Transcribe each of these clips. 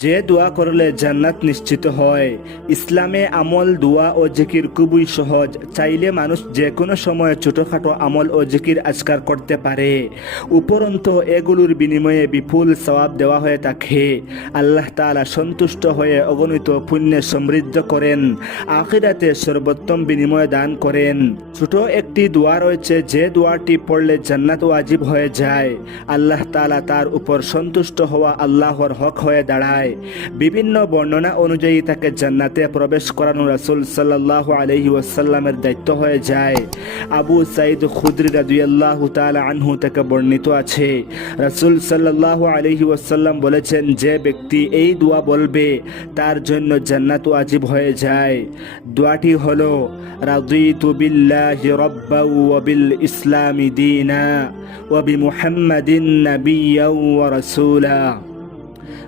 যে দোয়া করলে জান্নাত নিশ্চিত হয়। ইসলামে আমল, দোয়া ও জিকির খুবই সহজ। চাইলে মানুষ যে কোনো সময় ছোটোখাটো আমল ও জিকির আজকার করতে পারে। উপরন্ত, এগুলোর বিনিময়ে বিপুল সওয়াব দেওয়া হয়ে থাকে। আল্লাহ তাআলা সন্তুষ্ট হয়ে অগণিত পুণ্যে সমৃদ্ধ করেন। আখিরাতে সর্বোত্তম বিনিময় দান করেন। ছোট একটি দোয়া রয়েছে, যে দোয়াটি পড়লে জান্নাত ওয়াজিব হয়ে যায়। আল্লাহ তালা তার উপর সন্তুষ্ট হওয়া আল্লাহর হক হয়ে দাঁড়ায়। বিভিন্ন বর্ণনা অনুযায়ী তাকে জান্নাতে প্রবেশ করানো রাসূল সাল্লাল্লাহু আলাইহি ওয়াসাল্লামের দায়িত্ব হয়ে যায়। আবু সাইদ খুদরি রাদিয়াল্লাহু তাআলা আনহু তাকে বর্ণিত আছে। রাসূল সাল্লাল্লাহু আলাইহি ওয়াসাল্লাম বলেছেন, যে ব্যক্তি এই দোয়া বলবে, তার জন্য জান্নাত ওয়াজিব হয়ে যায়। দোয়াটি হলো, রাদিতু বিল্লাহি রাব্বাও ওয়া বিল ইসলামি দীনা ওয়া বিমুহাম্মাদিন নাবিয়্যাও ওয়া রাসূলা।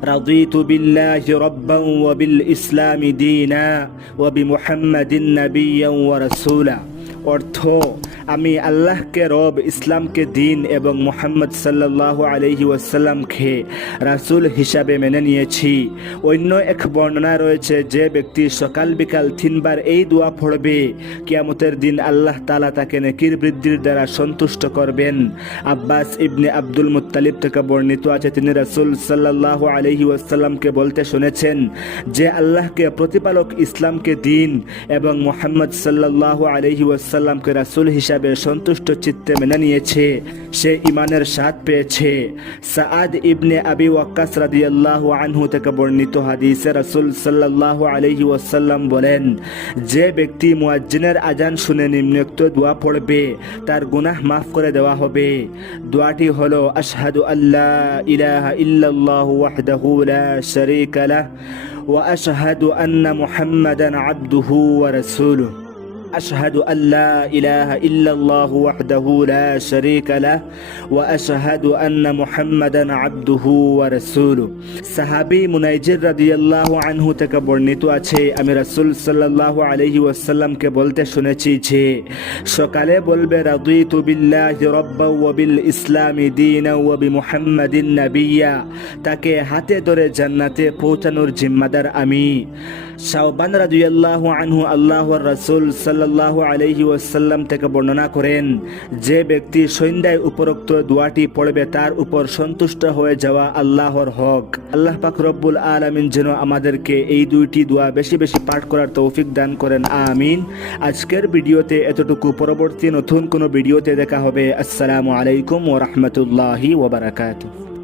رضيت بالله ربا وبالإسلام دينا وبمحمد نبيا ورسولا. অর্থ, আমি আল্লাহকে রব, ইসলামকে দিন এবং মোহাম্মদ সাল্লাহ আলহি ওয়াসাল্লামকে রাসুল হিসাবে মেনে নিয়েছি। অন্য এক বর্ণনা রয়েছে যে ব্যক্তি সকাল বিকাল তিনবার এই দোয়া পড়বে, কিয়ামতের দিন আল্লাহ তালা তাকে নেকির বৃদ্ধির দ্বারা সন্তুষ্ট করবেন। আব্বাস ইবনে আব্দুল মুত্তালিব থেকে বর্ণিত আছে, তিনি রাসুল সাল্লাহ আলহি ওয়াসাল্লামকে বলতে শুনেছেন যে আল্লাহকে প্রতিপালক ইসলামকে দিন এবং মোহাম্মদ সাল্লাহ আলহি ওয়াসাল্লামকে রাসুল হিসাবে সন্তুষ্ট চিত্তে মেনে নিয়েছে। সে ইমানের স্বাদ পেয়েছে। সাআদ ইবনে আবি ওয়াক্কাস রাদিয়াল্লাহু আনহু থেকে বর্ণিত হাদিসে রাসূল সাল্লাল্লাহু আলাইহি ওয়াসাল্লাম বলেন, যে ব্যক্তি মুয়াজ্জিনের আজান শুনে নিম্নোক্ত দোয়া পড়বে, তার গুনাহ মাফ করে দেওয়া হবে। দোয়াটি হলো, আশহাদু আল্লাহ ইলাহা ইল্লাল্লাহু ওয়াহদাহু লা শারীকা লাহ ওয়া আশহাদু আন্না মুহাম্মাদান আবদুহু ওয়া রাসূলুহু। واشهد ان لا اله الا الله وحده لا شريك له واشهد ان محمدا عبده ورسوله. সাহাবী মুনাইজির রাদিয়াল্লাহু আনহু থেকে বর্ণিত আছে, আমি রাসূল সাল্লাল্লাহু আলাইহি ওয়াসাল্লামকে বলতে শুনেছি যে, সকালে বলবে, রাদিতু বিল্লাহি রাব্বা ওয়া বিল ইসলামি দীনা ওয়া বিমুহাম্মাদিন নাবিয়্যা তাকে হাতে ধরে জান্নাতে পৌঁছানোর জিম্মাদার আমি। শাওবান আল্লাহ আনহু আল্লাহ রাসূল সাল্লাল্লাহু আলাইহি ওয়াসাল্লাম থেকে বর্ণনা করেন, যে ব্যক্তি সন্ধ্যায় উপরোক্ত দোয়াটি পড়বে তার উপর সন্তুষ্ট হয়ে যাওয়া আল্লাহর হক। আল্লাহ পাক রব্বুল আলামিন যেন আমাদেরকে এই দুইটি দোয়া বেশি বেশি পাঠ করার তৌফিক দান করেন, আমিন। আজকের ভিডিওতে এতটুকু, পরবর্তী নতুন কোনো ভিডিওতে দেখা হবে। আসসালামু আলাইকুম ওয়া রাহমাতুল্লাহি ওয়া বারাকাতুহু।